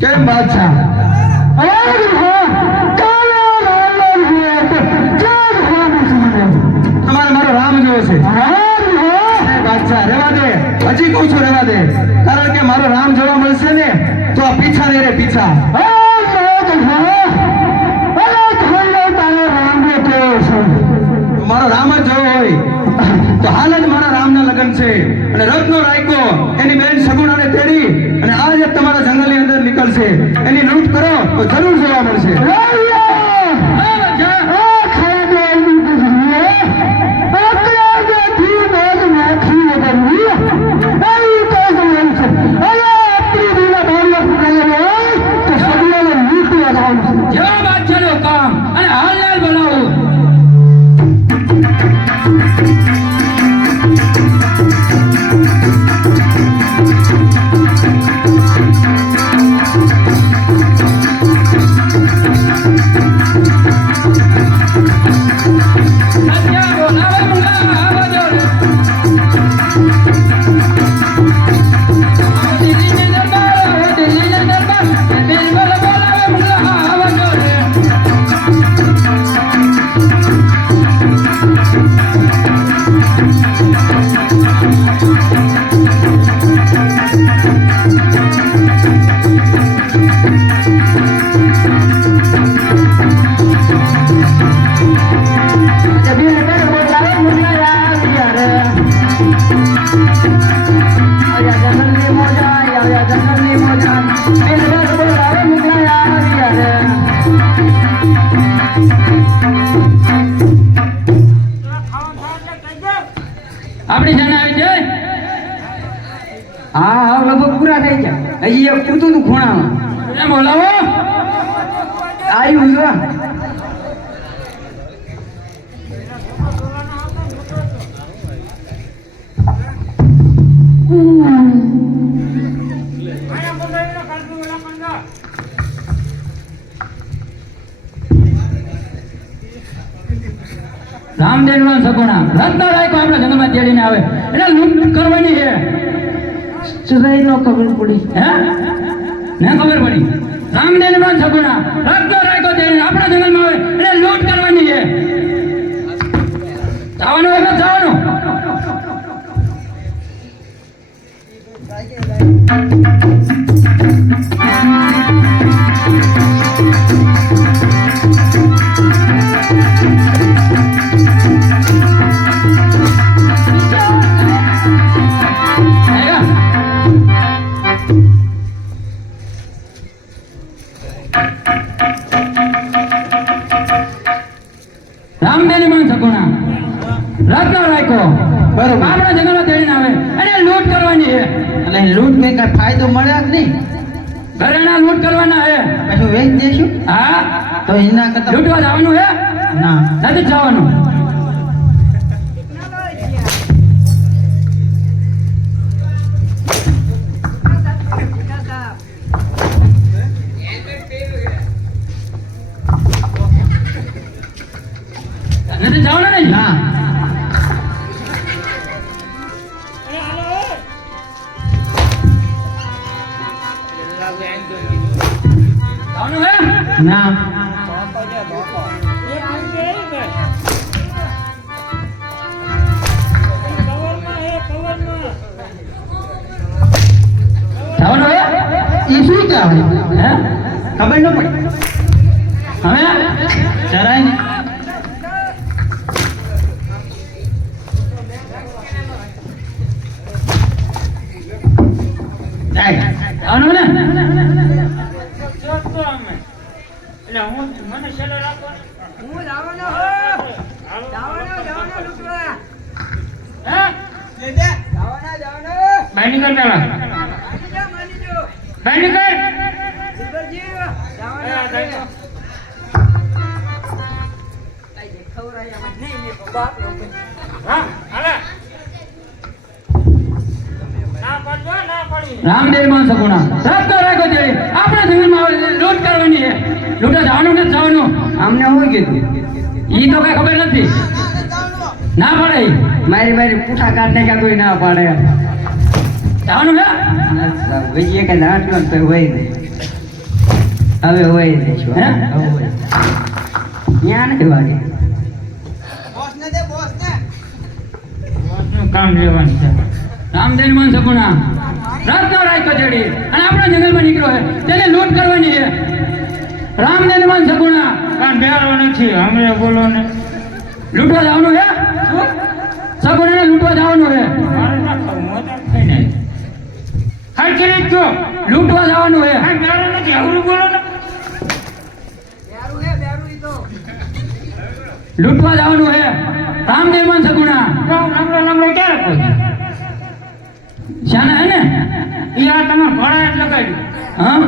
કેમ બાદશાહ? તમારે મારો રામ જોવો છે? બાદશાહ રહેવા દે, હજી કહું છું રહેવા દે, કારણ કે મારો રામ જોવા મળશે ને તો આ પીછા નહીં રે પીછા. મારો રામ જ જોવો હોય તો હાલ જ મારા રામના લગ્ન છે અને રથનો રાયકો એની બેન સગુણાને તેડી અને આજ તમારા જંગલની અંદર નીકળશે. એની લૂંટ કરો તો જરૂર જોવા મળશે. આપણી જાને આવી જાય. હા હા લગભગ પૂરા થઈ ગયા. હજી એક પૂરતું તું ખૂણામાં એમ બોલાવો. આવ્યું જો. રામદેવ નો સગુણા રત્ન રાયકો આપણા જંગલમાં તેડીને આવે એટલે લૂંટ કરવાની છે. સુધાઈ નો ખબર પડી. હે ને ખબર પડી? રામદેવ નો સગુણા રત્ન રાયકો તેડીને આપણા જંગલમાં આવે એટલે લૂંટ કરવાની છે. જવાનું હોય તો જવાનું. રામદેવની માં સગુણા રત્ન રાયકો બરોબર. આપણા જંગલમાં તેડીને આવે અને લૂંટ કરવાની છે. અને લૂંટ ને કઈ ફાયદો મળ્યા જ નહીં. ઘરેણા લૂંટ કરવાના છે. પછી વેચ દેશું. હા તો એના કરતા લૂંટવા જવાનું છે? ના નથી જવાનું. નથી જવાનું ને? ના જવાનું છે? ના જવાનું છે? એ શું કહેવાય? હે ખબર ન પડી. હવે જરાય ને. જવાનું ને? બાઈની કર પેલા. બાઈની કર. રામદેવ માં સગુણા રત્ન રાયકો તેડી આપણા જંગલમાં લૂંટ કરવાની છે. લૂંટવા જવાનું નથી જવાનું? અમને હું કીધું? ઈ તો કઈ ખબર નથી. ના પાડે ઈ. મારી મારી પૂઠા કાઢને ક્યાં કોઈ ના પાડે. જવાનું છે? ભાઈ એક જ આટલો જ તો હોય નહીં. હવે હોય દેશું હે? હવે હોય ત્યાં નથી વાગે બોસનું કામ લેવાનું છે રામદેવ માન સગુણા રાતનો રાખ્યો ચડી અને આપણા જંગલમાં નીકળ્યો છે તેને લૂંટ કરવાની છે રામદેવ માન સગુણા કામ બેરો નથી હમણે બોલો ને લૂંટવા જવાનું છે સગુણાને લૂંટવા જવાનું છે હા કરી તો લૂંટવા જવાનું છે હા બેરો નથી આવડું બોલો ને લૂંટવા જવાનું છે રામદેવ માન સગુણા નમરો ક્યારે પહોંચ્યો શાના હે ને ઈ આ તમાર ઘોડા જ લગાડ્યું હા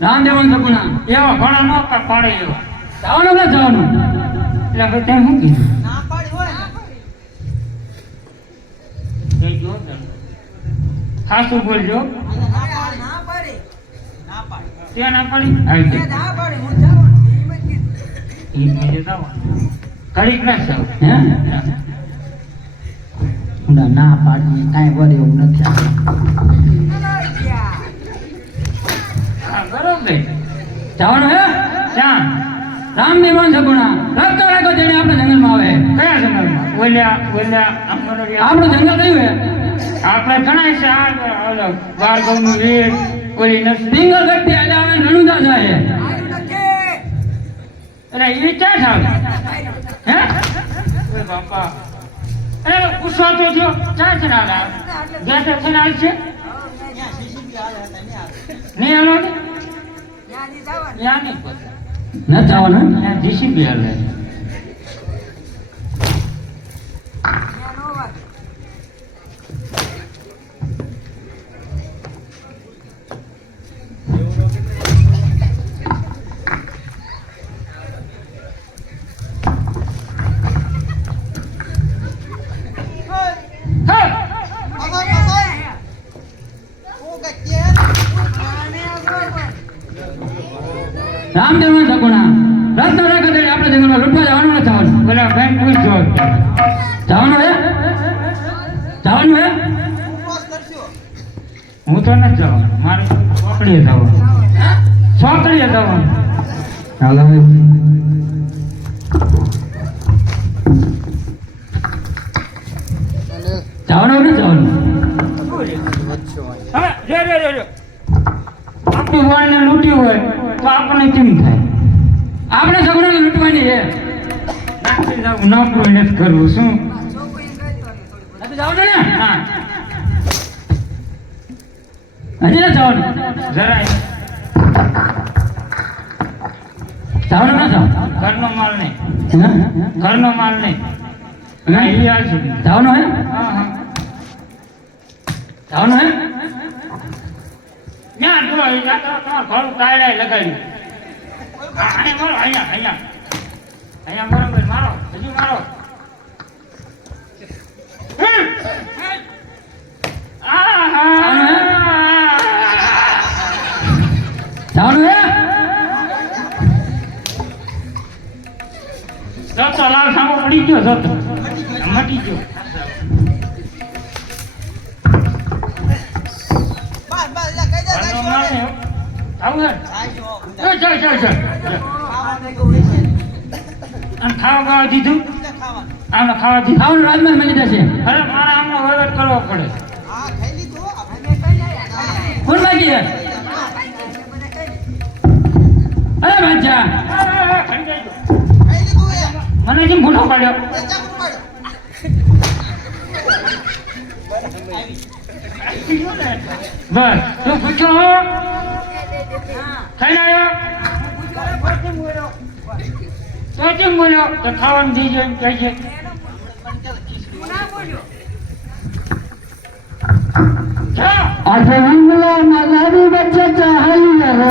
રામદેવન સપના એવા ઘોડા નો પાડે એવા જવાનું કે જવાનું એટલે હવે ત્યાં શું કીધું ના પાડી હોય ને જો ખાસું બોલજો ના પાડી ત્યાં ના પાડી આવી ના પાડી હું જવાનું ઈ મેં જવાનું ઘડીક ના જાવ હે ના પાડી કાંઈ બોલે એવું નથી હા બરોબર જવાનું હે ક્યાં રામદેવન સગુણા રસ્તો રાખો તેને આપણે જંગલમાં આવે કયા જંગલમાં ઓલ્યા આપણું જંગલ કયું હે આપણે ઘણા છે આ બારગવનું વીર ઓલી સિંગલ ગઢથી આજે આવે રણુદા જાય એટલે એ ક્યાં થાવ હે ઓય બાપા એ ગુસ્સો તો થયો ક્યાં છે ના ગેસે છે ના છે નહીં હાલો ને યા નહીં ન જવાનું ત્યાં જીસીબી હાલે રામદેવન સગુણા રસ્તો રાખો તેને આપણે જંગલમાં લૂંટવા જવાનું ને જવાનું બોલા બેન પૂછજો જવાનું હે જવાનું હે હું તો નથી જવાનું મારે ચોકડીએ જવાનું ચોકડીએ જવાનું હાલો જવાનું ને જવાનું હવે રે આપણી વાળને લૂંટ્યું હોય તો આપણને કેમ થાય આપણે સગુણાને લૂંટવાની છે નોકરું નથી કરવું શું નથી જવાનું ને હા હજી ના જવાનું જરાય જવાનું ના જાવ ઘરનો માલ નહીં ઘરનો માલ નહીં જવાનું હે જવાનું હે ના જો ઘણું કાયડા લગાડ્યું અહીંયા મારો અહીંયા બરોબર મારો હજુ મારો જવાનું હે જતો લાલ સામો પડી ગયો જતો મટી ગયો ખાવા દીધું આમને ખાવા દીધું ખાવાનું રાજમાં મળી જશે અરે મારે આમનો વહીવટ કરવો પડે કોણ બાકી અરે બાદશાહ મને કેમ ફોટો પાડ્યો બસ તું પૂછો ખાઈ આવ્યો તો કેમ બોલ્યો તો ખાવાનું દીજો એમ કહે છે આજે વિમલા મારી વચ્ચે ચાહી રહે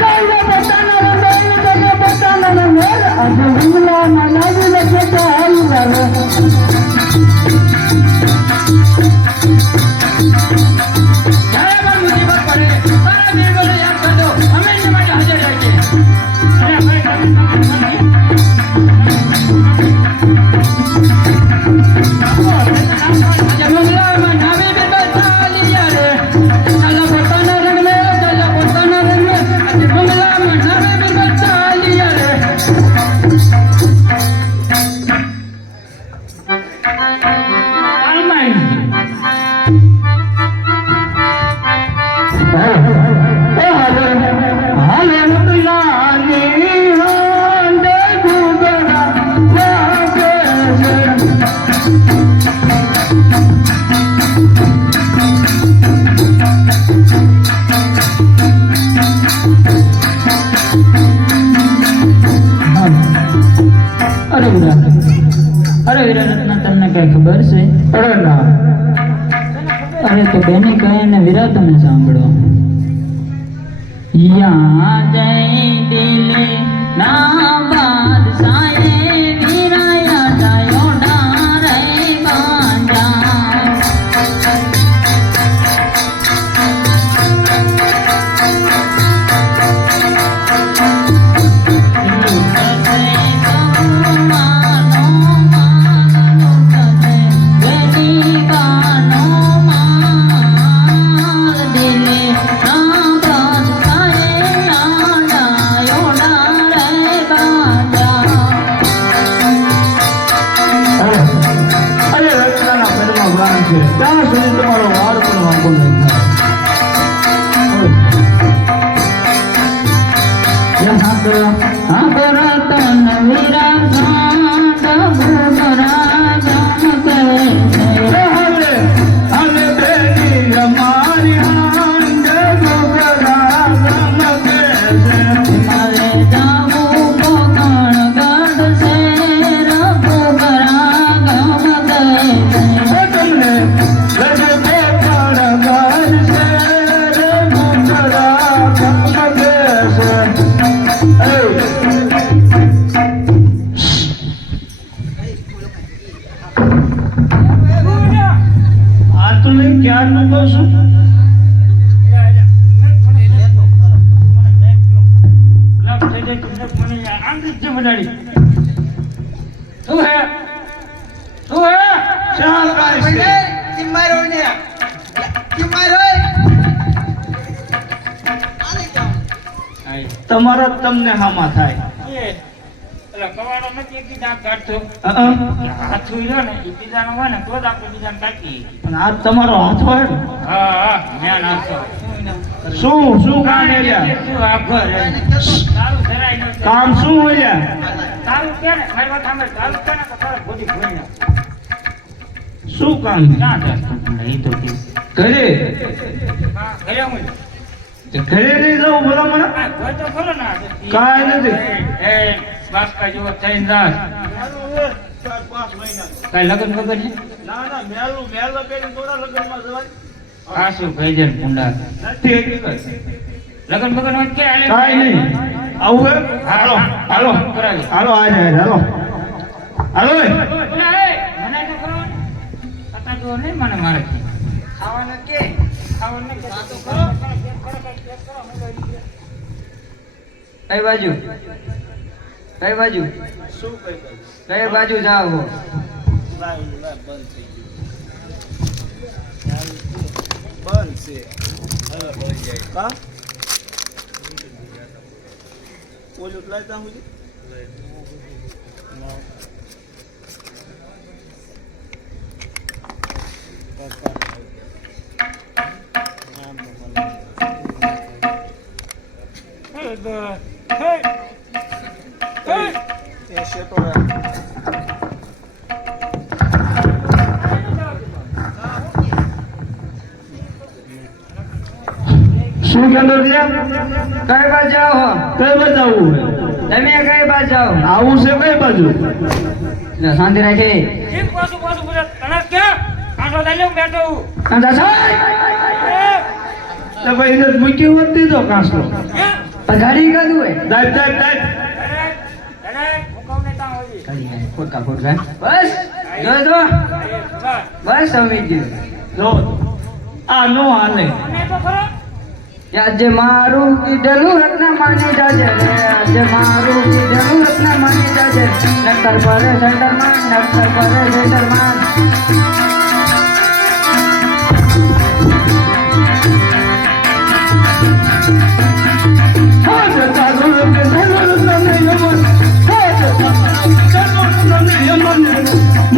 ચાલે બતાના રે જગે બતાના રે મેર આજે વિમલા મારી વચ્ચે ચાહી રહે Jangan અરે વીરરત્ન તમને કઈ ખબર છે? અરે ના. અરે તો બેની કહે ને વીરા તમે સાંભળો. યા જય દિલે ના બાદશાહે વીરા યા જાયો ડારે બાંધા. ત્યાં સુધી તમારો વાર પણ વાંકો નહીં ક્યાં નું કહું છું? તમારા તમને હામાં થાય. કવાડો નથી એકબીજા કાઢતો હાથું રહ્યો ને એ બીજાનો હોય ને તો જ આપણે બીજાને કાઢીએ. અને આ તમારો હાથ હોય ને? હા મેં નાખો શું કામ એરિયા? કામ શું હોય? તારું કે ને મારી વાત સાંભળ, તારું કે ને તો તારે ગોડી ભોઈ નાખ. શું કામ? ક્યાં જતો નહીં તો કે ઘરે ઘરે હું ઘરે નહીં જવું બોલો મને. હોય તો ખરો ને કાંઈ નથી. એ બાપકા જેવો થઈને જાસ કઈ લગન વગર ને આ શું કહી દે કુંડા લગન વગર હોય કે હાલે કાંઈ નહીં. આવું હે? હાલો હાલો કરાવી હાલો હાલો હાલો મને તો કરો પતા જો નહીં મને મારે ખાવાના કે ખાવાના કે વાતો કરો કઈ બાજુ કઈ બાજુ શું કઈ કઈ બાજુ જાઓ? બંધ છે. હવે હોય જાય કા ઓલું લાઈતા હું શું કહેતો છે? કઈ બાજુ જાઓ? કઈ બાજુ આવું છે? તમે કઈ બાજુ જાઓ? આવું છે કઈ બાજુ? શાંતિ રાખે. એક પાછું બોલે તને કે આંખો દાલે હું બેઠો હું તો ભાઈ ઇજ્જત મૂકી હોત દીધો કાંસલો. ગાડી કાઢું હોય દાઈ દાઈ દાઈ ફોટકા ફોટકા બસ જો તો બસ સમી ગયું. જો આ નો હાલે. આજે મારું કીધેલું રત્ન માની જાજે રે, આજે મારું કીધેલું રત્ન માની જાજે. નક્કર પરે સેન્ટરમાં, નક્કર પરે સેન્ટરમાં.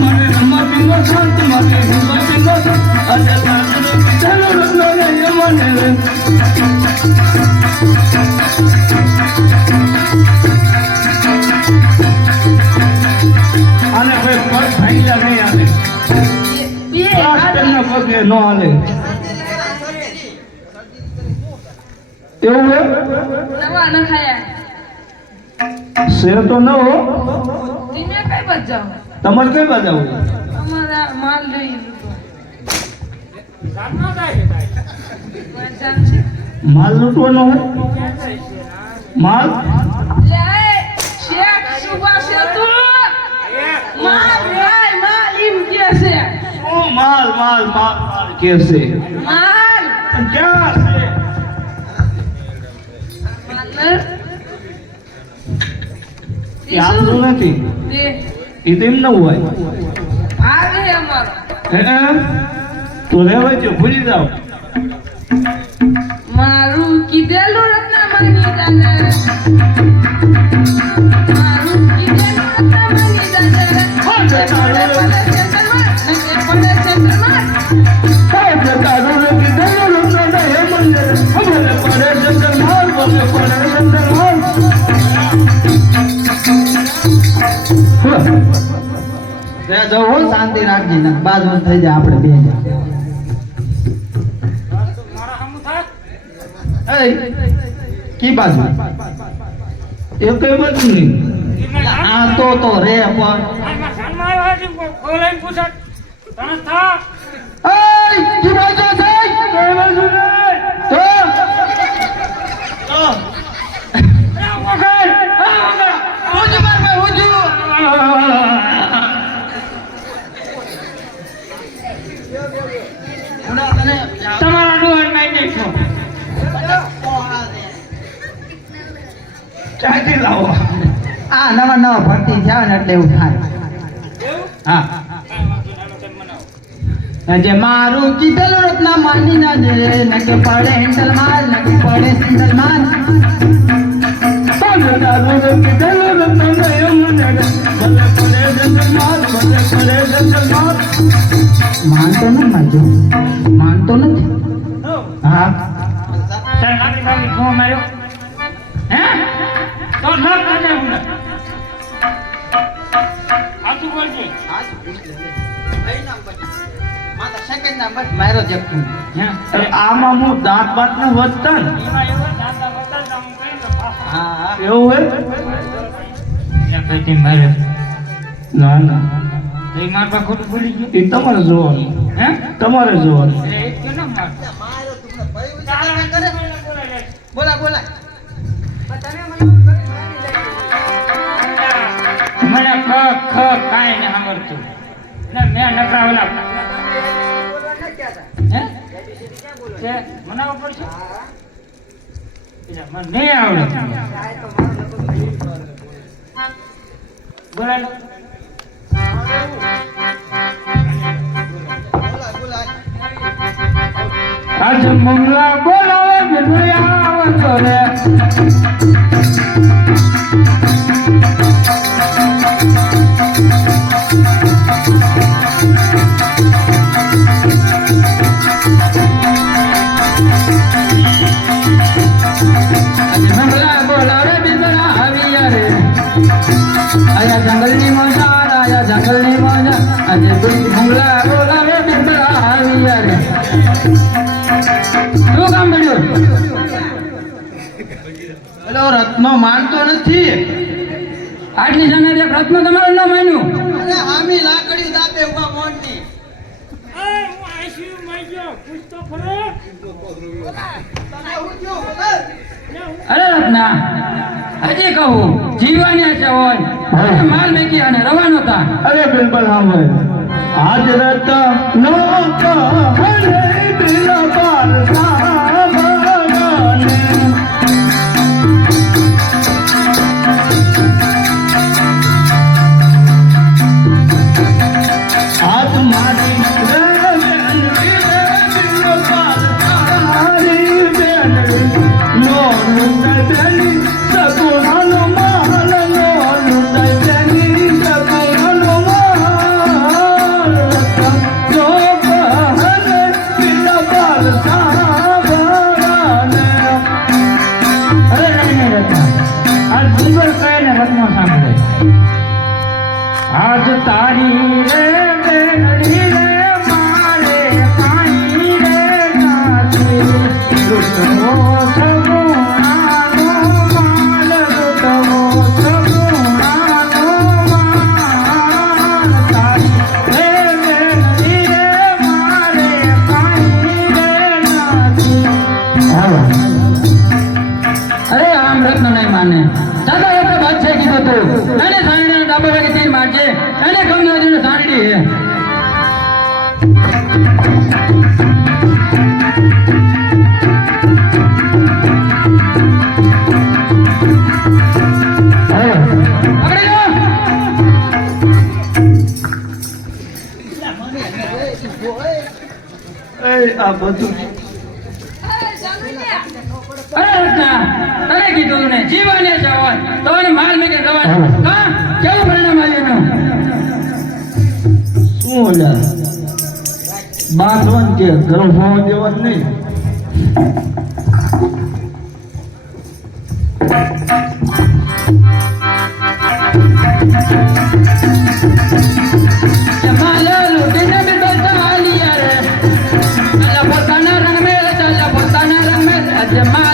મને રમત શાંત મારી હિંમત નથી આજે તારું કીધેલું રત્ન નહીં મને રે આને કોઈ પગ ભાંગ્યા નહીં આવે તેમના પગે ન હાલે એવું હે નવા ન ખાયા છે તો ન હો તમે કઈ બચાવ તમારે કઈ બાજુ આવું અમારા માલ લઈ માલ લૂંટવાનો હોય માલ શેખ સુભાષ તું માલ રાય માલ એમ કે છે ઓ માલ માલ માલ માલ કે છે માલ પણ ક્યાં છે માલ યાદ નથી દે એ તેમ ન હોય આવે અમારો હે તો રહેવા જો ભૂલી જાઓ મારું કીધેલું રત્ન માની જાને મારું કીધેલું રત્ન માની જાને પડે સેન્ટરમાં જવું શાંતિ રાખજે ને બાજુ થઈ જાય આપણે બે કી બાજુ એ કઈ બાજુ નહીં આ તો રે પણ કી બાજુ છે કઈ બાજુ નહીં તો હુજુ માર મે હુજુ તમારા ડોહર નાઈ નાખો ચાટી લાવો આ નવા ભરતી થયા ને એટલે એવું થાય હા આજે મારું કીધેલું રત્ન માની ના જે નકે પડે હેન્ડલ માર નકે પડે સિંગલ માર માનતો નથી માનજો માનતો નથી હા ચાલ નાખી નાખી ફોન માર્યો હે તો લાગ ના જાય હું આતું બોલજે મારો જપતું હે અરે આમાં હું દાંત બાત ને વધતા ને એમાં એવો દાદા બતાવતા હું કઈ દો હા એવું હે યા કઈથી માર્યો ના ના એ માર પા ખોટું ભૂલી ગયું એ તમારે જોવાનું હે તમારે જોવાનું એટલે એક કે ના માર બોલા બોલા મને ખ ખ કાઈ ને સાંભળતું ને મેં નકરા ઓલા હે તે મને ઉપર છે એટલે મને નહીં આવડે બોલાય આજ મંગલા બોલાવે બિલુયા આવતો રે મંગલા બોલાવે બિલુયા આવ્યા રે આયા જંગલની મજા આયા જંગલની મજા આજે મંગલા બોલાવે બિલુયા આવ્યા રે શું કામ મળ્યું પેલો રત્નો માનતો નથી આટલી સમય જે પ્રશ્ન તમારું ન માન્યું અરે હામી લાકડી દાબે ઉભા મોંટી અરે રત્ના હજી કહું જીવવાની છે હોય અને માલ મેકી અને રવાનો હતા અરે બિલકુલ હા ભાઈ આજ રત નો કહે બિના પાર સાવને હાથ મારી આપણે જો. આ બધું અરે રત્ના, તને કીધું ને જીવાને જવાન તો એને માલ મેં કે જવાન હા કેવું પરિણામ આવ્યું શું યાર બાંધવન કે ગરમ હોવા દેવા નહીં માલ લૂટીને બી બેઠા હાલી યાર અલ્લાહ પોતાના રંગ મેં અલ્લાહ પોતાના રંગ મેં અજમા